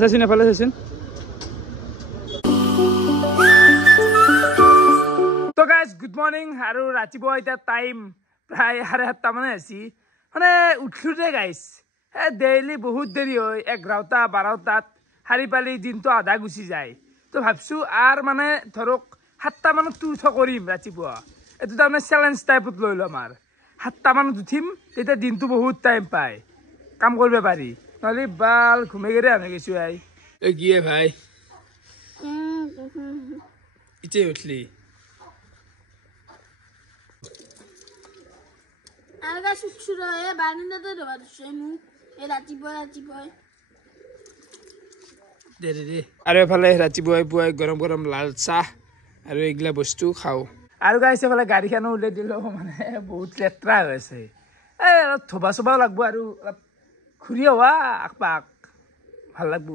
চাচোন এফালে চাচোন তো গাইজ গুড মৰ্ণিং আৰু ৰাতিপুৱা এতিয়া টাইম প্ৰায় 7:30 মানে আছে মানে উঠলোতে গাইজ ডেইলি বহুত দেৰি হয় 11টা 12টাত শাৰী পালি দিনটো আধা গুচি যায় তো ভাবছো আৰু মানে ধৰক 7টা মানত উঠ কৰিম ৰাতিপুৱা এইটো তাৰমানে চেলেঞ্জ টাইপত লৈ ল'ম আৰু 7টা মানত উঠিম তেতিয়া দিনটো বহুত টাইম পায় কাম কৰিব পাৰি নহ'লে বাল ঘুমাই গেৰে আনে গেছো আই গিয়ে ভাই ইতে উঠলি Alga suksura ya banında da var şemu elatiboy দে আৰু এফালে ৰাতিপুৱাই পুৱাই গৰম গৰম লাল চাহ আৰু এইগিলা বস্তু খাওঁ আৰু গাইছে এফালে গাড়ীখনো উলিয়াই দিলেও মানে বহুত লেতেৰা হৈ আছে অলপ থবা চবাও লাগব আৰু অলপ ঘূৰি অহা আকপাক ভাল লাগব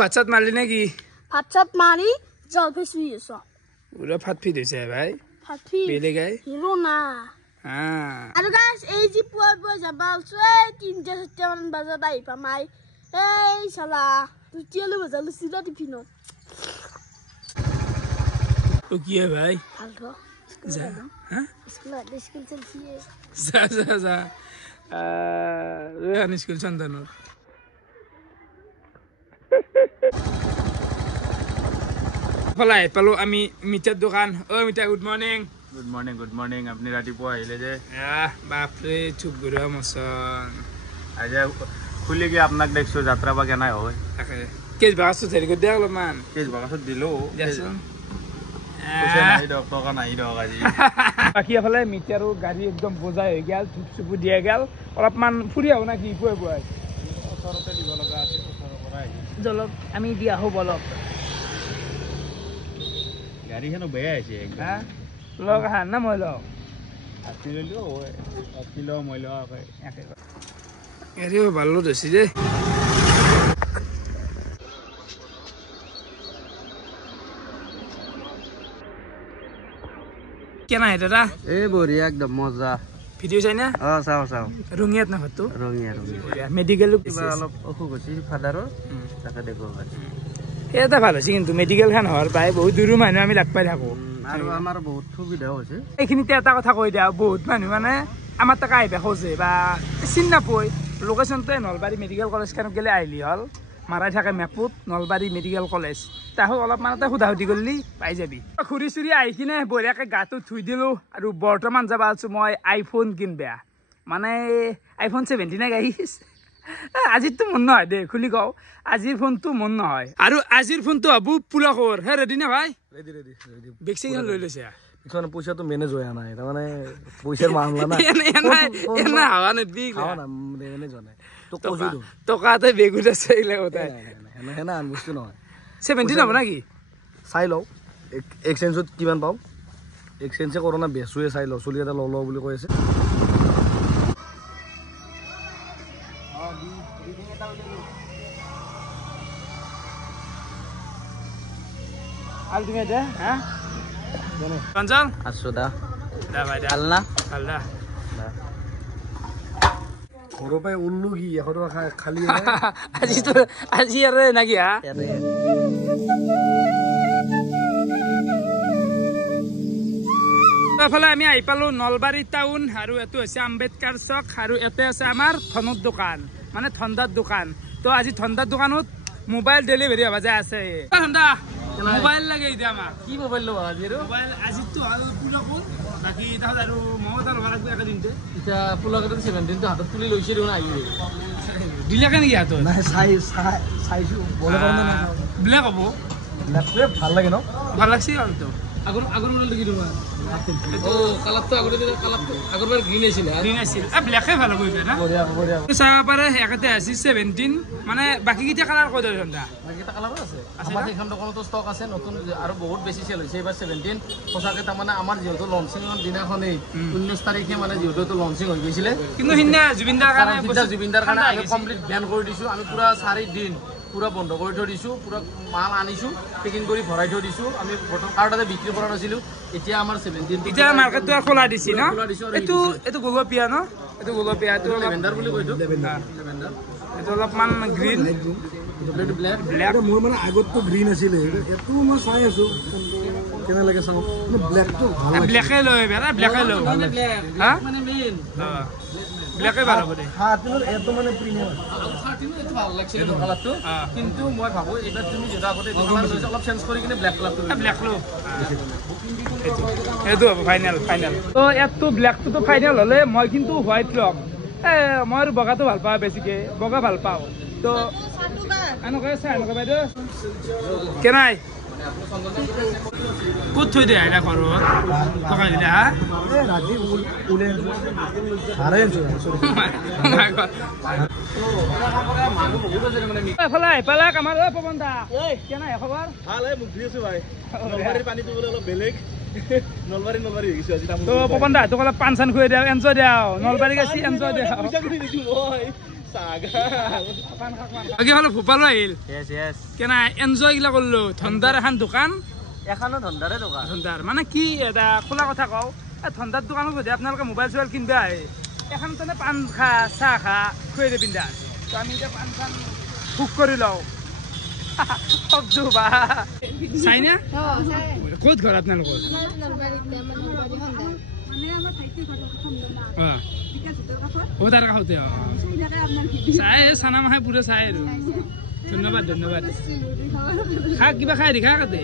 ভাত চাত মাৰিলি নে কি ভাত চাত মাৰি জলফে শুই আছো পুৰা ফাট ফিট হৈছে ভাই ফাটি বেলেগ আই হিৰো না আৰু গাইস এই যি পুৱা যাবা আলছো 3:00 মান বজাত আহি পামাই এই শালা তুইলে বজালো সিধা টিফিনত তো কি হে ভাই আলতো যা হ্যাঁ স্কুল চলছি যা রেহান স্কুল সন্তানর ফলাই পালো আমি মিঠার দোকান ও মিঠা গুড মর্নিং গুড মর্নিং আপনি ৰাতিপুৱা আহিলে যে বাপরে চুপ গুড়া মচন আজি খুলি গিয়ে আপনাক দেখছো যাত্রা বা কেনাই হয় কেজ বাগাছো থেরি করে দেয়া অলপমান কেজ বাগাছত দিলো দেচোন নাই দক টকা নাই দক আজি বাকি এফালে মিটাৰো গাড়ী একদম বজাই হৈ গেল ধুপ চুপু দিয়া গেল অলপমান ফুৰি আহো না কি পুৱাই পুৱাই ওচৰতে দিব লগা আছে ওচৰৰ পৰাই জলক আমি দিয়া হো বলক গাড়ীখনো বেয়া হৈছে একদম লগ হান না মই লগ আপনি লইলো কিলো মই লও গাড়ী ভালো ধৰিছে দেই কেনা হে দাদা এই বঢ়িয়া একদম মজা ভিডিঅ' চাই না চাও ৰঙিয়াত না ঘৰটো ৰঙিয়া মেডিকেলো কিবা অলপ অসুখ হৈছিল ফাদাৰৰ তাকে দেখুৱাব পাৰি এটা ভাল হৈছে কিন্তু মেডিকেল খান হোৱাৰ প্ৰায় বহুত দূৰৰ মানুহ আমি লাগ পাই থাকো আৰু আমাৰ বহুত সুবিধাও হৈছে এইখিনিতে এটা কথা কৈ দিয়া বহুত মানুহ মানে আমাৰ তাক আহিব খোজে বা চিনি নাপায় লোকেশ্যনটোৱে নলবাৰী মেডিকেল কলেজখনত গ'লে আহিলি হ'ল মাৰাই থাকে মেপুত নলবাৰী মেডিকেল কলেজ তাহো অলপমানতে সোধা সুধি কৰিলি পাই যাবি ঘূৰি চুৰি আহি কিনে বঢ়িয়াকৈ গাটো ধুই দিলোঁ আৰু বৰ্তমান যাব আছোঁ মই আইফোন কিনবা মানে আইফোন 17 গাইছ আজিৰটো মন নহয় দে খুলি কওঁ আজিৰ ফোনটো মন নহয় আৰু আজিৰ ফোনটো ভাবো পুৰা কৰ হে ৰেডি নে ভাই ৰেডি বেগ চেগখন লৈ লৈছে কিছুমান পইচাটো মেনেজ হোৱা নাই তাৰমানে পইচাৰ মামলা না এনে হাৱা নেদি মেনেজ হোৱা নাই তোক কৈছো টকাতে বেগুত আছে এইগিলা কথা সেনা আন বস্তু নহয় 17 হ'ব নাকি চাই লওঁ এক্সচেঞ্জত কিমান পাওঁ এক্সচেঞ্জে কৰোঁ না বেচোৱে চাই লওঁ চলি এটা লওঁ বুলি কৈ আছে আৰু তুমি দে হা কাঞ্চন আছো দা ভাই দে ভাল না ভাল দা ঘৰৰ পৰাই উল্লু কি এখন খালি আজি আৰু নাকি হা এফালে আমি আহি পালো নলবাৰী টাউন আৰু এইটো হৈছে আম্বেদকাৰ চক আৰু ইয়াতে আছে আমাৰ ধনৰ দোকান মানে ঠণ্ডাৰ দোকান তো আজি ঠণ্ডাৰ দোকানত মোবাইল ডেলিভাৰী হবা যায় আছে ঠণ্ডা মোবাইল লাগে এতিয়া আমাক কি মোবাইল ল'বা আজি আৰু মোবাইল আজিতো হ'ল পুৰা কোন বাকী তাহলে আৰু মমতা ল'ব লাগিব একেদিনতে এতিয়া পুলাকেইটা 17টো হাতত তুলি লৈছে দেখোন আহিব দিলাকে নেকি হাতত নাই চাইছো বলে ব্লেক হ'ব লেপটপ ভাল লাগে ন ভাল লাগছে তো আগৰ মডেলটো কি তোমাৰ কালাৰটো আগতে আগৰবাৰ গ্ৰীণ আছিল গ্ৰীণ আছিল ব্লেকে ভাল হ'ব না বঢ়িয়া চাব পাৰে একেতে আছে 17 মানে বাকি কিটা কালাৰ কৈ দিলে ঠণ্ডা বাকীটা কালাৰো আছে আমাৰ এইখন দোকানতো ষ্টক আছে নতুন আৰু বহুত বেছি চেল হৈছে এইবাৰ 17 সঁচাকৈ তাৰমানে আমাৰ যিহেতু লঞ্চিঙৰ দিনাখনেই 19 তাৰিখে মানে যিহেতু লঞ্চিং হৈ গৈছিলে কিন্তু সিদিনা জুবিনদাৰ কাৰণে আমি কমপ্লিট বেন কৰি দিছোঁ আমি পুৰা 4 দিন পুৰা বন্ধ কৰি থৈ দিছোঁ পুৰা মাল আনিছোঁ পেকিং কৰি ভৰাই থৈ দিছোঁ আমি প্ৰথম কাৰ্ডতে বিক্ৰী কৰা নাছিলোঁ এতিয়া আমাৰ 17 এতিয়া মাৰ্কেটটো খোলা দিছি ন এইটো গোলপীয়া ন এইটো গোলপীয়া এইটো লেভেণ্ডাৰ বুলি কৈছোঁ এইটো অলপমান গ্ৰীণ ব্লেক ব্লেক মোৰ মানে আগততো গ্ৰীণ আছিলে এইটো মই চাই আছো কেনে লাগে চাওঁ ব্লেকটো ভাল লাগে ব্লেকে লৈ বেৰা ব্লেকে লৈ হা মানে মেইন ব্লেকে ভাল হ'ব দে হাতনো এটো মানে প্ৰিমিয়াম ভাল লাগছে কালাৰটো কিন্তু মই ভাবো এইবাৰ তুমি যেটা আগতে কালাৰ লৈছে অলপ চেঞ্জ কৰি কিনে ব্লেক কালাৰটো ব্লেক লো এইটো হ'ব ফাইনেল তো ইয়াততো ব্লেকটোতো ফাইনেল হ'লে মই কিন্তু হোৱাইট লম মই আৰু বগাটো ভাল পাওঁ বেছিকৈ বগা ভাল পাওঁ তো এনেকৈ চাই এনেকৈ বাইদেউ কেনাই ক'ত থৈ দিয়ে আহিলা ঘৰত টকা দিলে হা ৰাতি ওলাই হাৰে এফালে আহি পালাক আমাৰ পৱন দা কেনাই খবৰ ভাল হে মুখ দি আছো ভাই নলবাৰীৰ পানীটো বোলে অলপ বেলেগ নলবাৰী হৈ গৈছে আজি তো পৱন দা তোক অলপ পাণ চান খুৱাই দিওঁ এনজয় দিওঁ নলবাৰী গেছি এনজয় দিওঁ বাকী হ'লে ভূপালো আহিল কেনাই এনজয় গিলা কৰিলো ধন্দাৰ এখন দোকান এখনো ধন্দাৰে দোকান ধন্দাৰ মানে কি এটা খোলা কথা কওঁ ধন্দাৰ দোকানত যদি আপোনালোকে মোবাইল চোবাইল কিনবা আহে এখন তেনে পাণ খা চাহ খা খুৱাই দিয়ে পিন্ধা তো আমি এতিয়া পাণ চান বুক কৰি লওঁ শব্দটো বা চাইনা ক'ত ঘৰ আপোনালোকৰ অঁ তাৰ কাষতে চাই চানা মাহে পুৰা চাই আৰু ধন্যবাদ খা কিবা খাই খা কাতে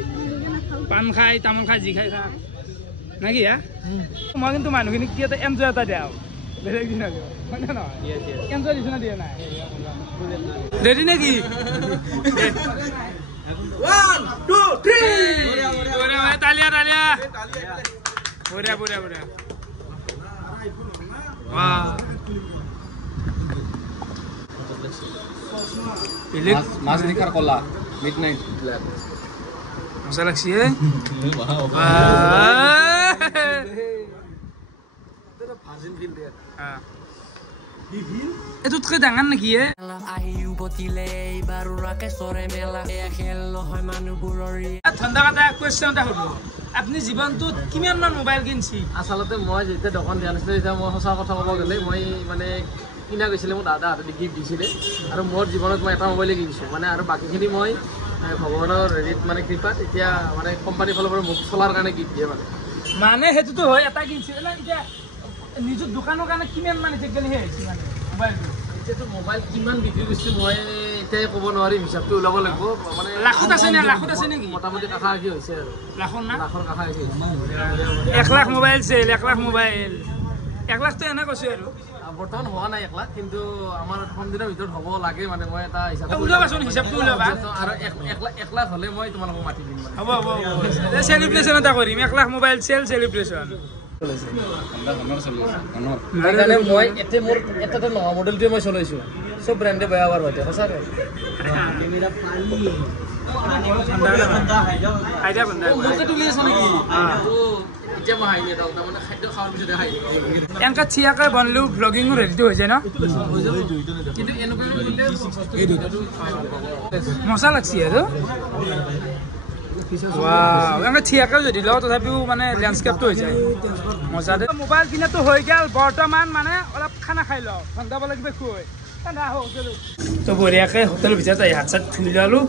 পাণ খাই তামোল খাই যি খাই খা নাকি হা মই কিন্তু মানুহখিনিক কি এটা এনজয় এটা দিওঁ বেলেগ দিন হয় নে নহয় এনজয় দিছো না দিয়া নাই ৰেডি নেকি 1 2 3 তালিয়া বঢ়িয়া মাছ নিখাৰ কলা মিডনাইট ব্লেক মজা লাগছে এটোতকৈ ডাঙৰ নেকি ঠাণ্ডা কথা কুৱেশ্যন এটা সুধো আপুনি জীৱনটোত কিমানমান মোবাইল কিনছি আচলতে মই যেতিয়া দোকান দিয়া নাছিলোঁ তেতিয়া মই সঁচা কথা ক'ব গ'লে মই মানে কিনা গৈছিলে মোৰ দাদাহঁতে গিফ্ট দিছিলে আৰু মোৰ জীৱনত মই এটা মোবাইলে কিনিছোঁ মানে আৰু বাকীখিনি মই ভগৱানৰ হেৰিত মানে কৃপাত এতিয়া মানে কোম্পানীৰ ফালৰ পৰা মোক চলাৰ কাৰণে গিফ্ট দিয়ে মানে সেইটোতো হয় এটা কিনছি এতিয়া নিজৰ দোকানৰ কাৰণে কিমান মানে টেকনিক হৈছে মানে মোবাইলটো এতিয়াতো মোবাইল কিমান বিক্ৰী কৰিছোঁ মই এতিয়াই ক'ব নোৱাৰিম হিচাপটো ওলাব লাগিব মানে লাখত আছে নেকি মোটামুটি কাষাকাষি হৈছে আৰু লাখৰ কাষাকাষি 1 lakh mobile cell 1 lakh mobile 1 লাখটো এনে কৈছোঁ আৰু বৰ্তমান হোৱা নাই 1 লাখ কিন্তু আমাৰ কম দিনৰ ভিতৰত হ'ব লাগে মানে মই এটা হিচাপটো ওলাবা আৰু 1 লাখ হ'লে মই তোমালোকক মাতি দিম মানে হ'ব চেলিব্ৰেশ্যন এটা কৰিম 1 লাখ মোবাইল চেল চেলিব্ৰেশ্যন সেইকাৰণে মই এতিয়া মোৰ এটা নোহোৱা মডেলটোৱে মই চলাইছোঁ চব ব্ৰেণ্ডে বেয়া হোৱাৰ সৈতে সঁচাকৈ মোকে তুলি আছ নেকি এতিয়া মই হাঁহি নেথাকোঁ তাৰমানে খাদ্য খোৱাৰ পিছতে হাঁহি এনেকৈ থিয়াকৈ বনলেও ব্লগিঙো ৰেডিটো হৈ যায় ন কিন্তু এনেকুৱা মজা লাগছে আৰু এনেকৈ থিয়াকৈ যদি লওঁ তথাপিও মানে লেণ্ডস্কেপটো হৈ যায় মজা দে মোবাইল কিনাটো হৈ গ'ল বৰ্তমান মানে অলপ খানা খাই লওঁ ঠাণ্ডা পালে কিবা খুৱাই তো বঢ়িয়াকৈ হোটেলৰ ভিতৰত আহি হাত চাত ধুই ল'লোঁ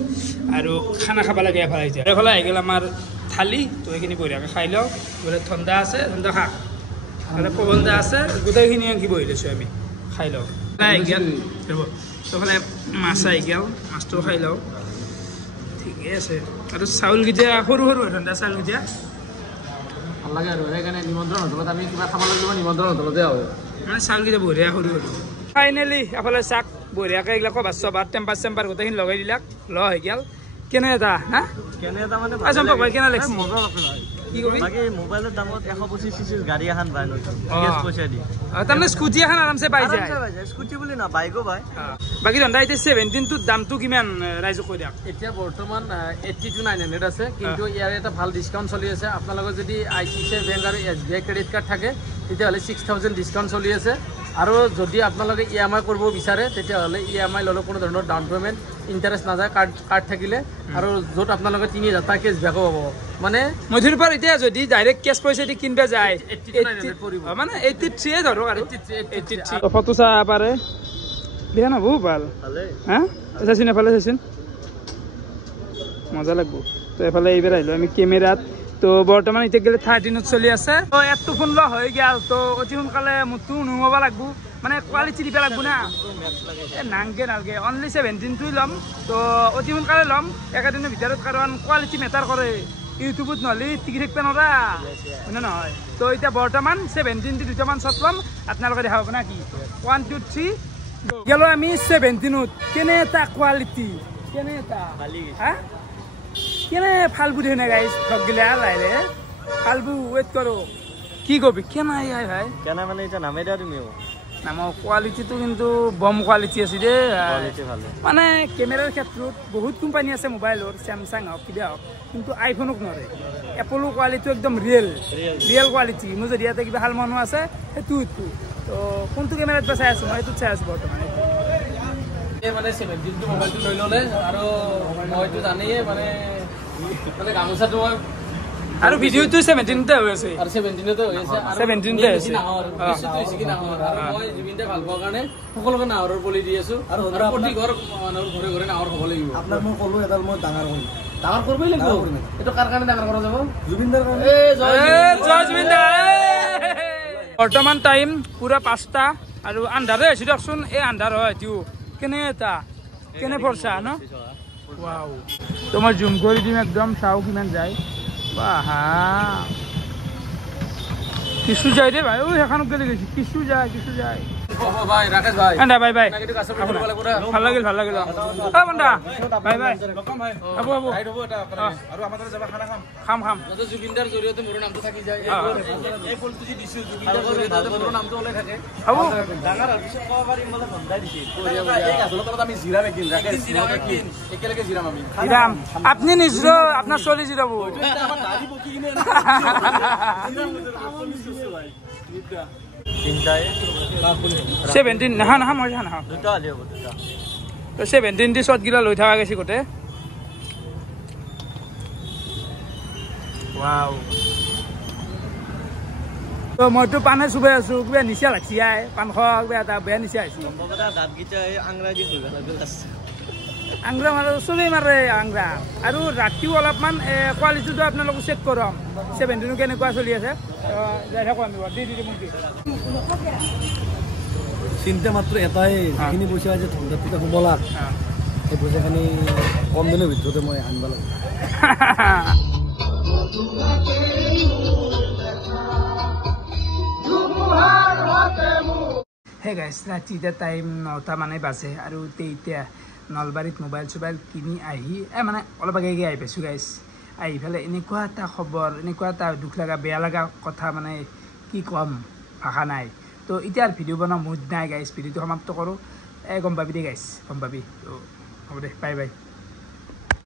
আৰু খানা খাব লাগে এফালে এতিয়া এইফালে আহি গ'ল আমাৰ থালি তো সেইখিনি বঢ়িয়াকৈ খাই লওঁ বোলে ঠাণ্ডা আছে ঠাণ্ডা খা আৰু পৱন দা আছে গোটেইখিনি কি বহি লৈছোঁ আমি খাই লওঁ আহি গ'ল তো ফালে মাছ আহি গ'ল মাছটো খাই লওঁ ঠিকে আছে আৰু চাউলকেইটা সৰু ঠাণ্ডা চাউলকেইটা ভাল লাগে আৰু সেইকাৰণে নিমন্ত্ৰণ হোটেলত আমি কিবা খাব লাগিব নিমন্ত্ৰণ হোটেলতে আহোঁ মানে চাউলকেইটা বঢ়িয়া সৰু ফাইনেলি এফালে চাক বঢ়িয়াকৈ এইগিলা কবাৰ চবাৰ টেম্পাৰ চেম্পাৰ গোটেইখিনি লগাই দিলাক ল হৈ গ'ল কেনে এটা হা কেনে এটা মানে ভাই কেনে লাগিছে মজা লাগছে ভাই কি কবি বাকী মোবাইলৰ দামত 125 চিচিৰ গাড়ী এখন পায় নতুন কেছ পইচা দি তাৰমানে স্কুটি এখন আৰামছে পাই যায় স্কুটি বুলি না বাইকো পায় বাকী ধন্দা এতিয়া 17টোৰ দামটো কিমান ৰাইজক কৈ দিয়ক এতিয়া বৰ্তমান 80 to 900 আছে কিন্তু ইয়াৰ এটা ভাল ডিছকাউণ্ট চলি আছে আপোনালোকৰ যদি ICICI বেংক আৰু SBI ক্ৰেডিট কাৰ্ড থাকে তেতিয়াহ'লে 6000 ডিছকাউণ্ট চলি আছে আৰু যদি আপোনালোকে EMI কৰিব বিচাৰে তেতিয়াহ'লে EMI ল'লে কোনো ধৰণৰ ডাউন পে'মেণ্ট ইণ্টাৰেষ্ট নাযায় কাৰ্ড থাকিলে আৰু য'ত আপোনালোকে 3000 টকা কেছ বেকো পাব মানে মধুৰ পৰা এতিয়া যদি ডাইৰেক্ট কেছ পইচা দি কিনবা যায় 80 to 900 পৰিব মানে 83 ধৰক আৰু 83 ফটো চাব পাৰে বেয়া নহ'ব ভাল হা চাইছোন এফালে চাইছোন মজা লাগব তো এফালে এইবাৰ আহিলোঁ আমি কেমেৰাত তো বৰ্তমান এতিয়া গেলে 13ত চলি আছে তো এতটো ফোন লোৱা হৈ গেল তো অতি সোনকালে মোৰটো নোমাব লাগব মানে কোৱালিটি দিব লাগব না নালগে অনলি 17টো ল'ম তো অতি সোনকালে ল'ম একেদিনৰ ভিতৰত কাৰণ কোৱালিটি মেটাৰ কৰে ইউটিউবত নহ'লে টিকি থাকিব নোৱাৰা হয়নে নহয় তো এতিয়া বৰ্তমান 17টো দুটামান শ্বট ল'ম আপোনালোকে দেখা পাব না কি 1 2 3 গেলো আমি 17ত কেনে এটা কোৱালিটি কেনে এটা হা কেনে ফালবু দেনে গাইছ ঠক গিলে লাইলে ফালবু ওয়েট করো কি কবি কেনা আই ভাই কেনা মানে এটা নামে দিয়া তুমিও নামৰ কোৱালিটিটো কিন্তু বম কোৱালিটি আছে দে কোৱালিটি ভালো মানে কেমেৰাৰ ক্ষেত্ৰত বহুত কোম্পানী আছে মোবাইলৰ স্যামসাং হওক কিবা হওক কিন্তু আইফোনক নৰে এপলো কোৱালিটি একদম ৰিয়েল কোৱালিটি মোৰ যদি ইয়াতে কিবা হাল মানুহ আছে সেইটো তো কোনটো কেমেৰাত চাই আছো মই এইটো চাই আছো বৰ্তমান মানে 17টো মোবাইলটো লৈ ল'লে আৰু মইতো জানেই মানে গামোচাটো মই আৰু ভিডিঅ'টো 17তে হৈ আছে আৰু 17তে হৈ আছে আৰু 17তে আছে হৈছে কি নাহৰ আৰু মই জুবিনদা ভাল পোৱাৰ কাৰণে সকলোকে নাহৰৰ পলি দি আছো আৰু প্ৰতি ঘৰ মানুহৰ ঘৰে ঘৰে নাহৰ হ'ব লাগিব আপোনাক মই ক'লো এডাল মই ডাঙৰ কৰিম ডাঙৰ কৰিবই লাগিব এইটো কাৰ কাৰণে ডাঙৰ কৰা যাব জুবিনদাৰ কাৰণে জয় জুবিনদা বৰ্তমান টাইম পুৰা 5টা আৰু আন্ধাৰে হৈছে দিয়কচোন এই আন্ধাৰ হয় এইটো কেনে এটা কেনে ফৰ্চা ন ৱাও তো মই জুম কৰি দিম একদম চাওঁ কিমান যায় বাহা কিছু যায় রে ভাই ওই এখানে গেলে গেছি কিছু যায় ভাই রাকেশ ভাই আন্ডা বাই বাই নাকি কাছে বলে পুরা ভাল লাগিল আ বন্ধা বাই বাই আবু আৰু আমাৰ তাতে যাবা খানা খাম যত জুবিনদাৰ জৰিয়তে মোৰ নামটো থাকি যায় এই ফলটো যি দিছো জুবিনদাৰ জৰিয়তে মোৰ নামটো ওলাই থাকে আবু ডাঙৰ পিছত ক'ব পাৰিম মানে বন্ধাই দিছে এই গাছৰ তলত আমি জিৰাম একদিন ৰাকেশ জিৰাম একদিন একেলগে জিৰাম আমি ইরাম আপনি নিজে আপনার চলি জিরাবো আমার দাড়ি বকি কিনে তিনটাই 17 না মই না দুটা হ'লে হ'ব দুটা তো 17 দি শট গিলা লৈ থাকা গেছি গোটে ওয়াও তো মইতো পানে চুবাই আছো কিবা নিচা লাগছি আই পান খোৱা কিবা এটা বেয়া নিচা আহিছে সম্ভৱতঃ দাঁতকেইটা আংৰাজী হৈ গ'ল আছে আংৰা মাৰে চবেই মাৰে আংৰা আৰু ৰাতিও অলপমান কোৱালিটিটো আপোনালোকক চেক কৰাম 17 কেনেকুৱা চলি আছে যাই থাকোঁ আমি দি মোক দি চিন্তা মাত্ৰ এটাই যিখিনি পইচা যে ধন্দাটোতে সোমলাক সেই পইচাখিনি কম দিনৰ ভিতৰতে মই আনিব লাগে হে গাইছ ৰাতি এতিয়া টাইম 9টা মানে বাজে আৰু এতিয়া নলবাৰীত মোবাইল চোবাইল কিনি আহি মানে অলপ আগে আহি পাইছোঁ গাইছ আহি পেলাই এনেকুৱা এটা খবৰ এনেকুৱা এটা দুখ লগা বেয়া লগা কথা মানে কি ক'ম ভাষা নাই তো এতিয়া ভিডিঅ' বনাওঁ মুড নাই গাইছ ভিডিঅ'টো সমাপ্ত কৰোঁ গম পাবি দেই গাইছ গম পাবি তো হ'ব দে বাই বাই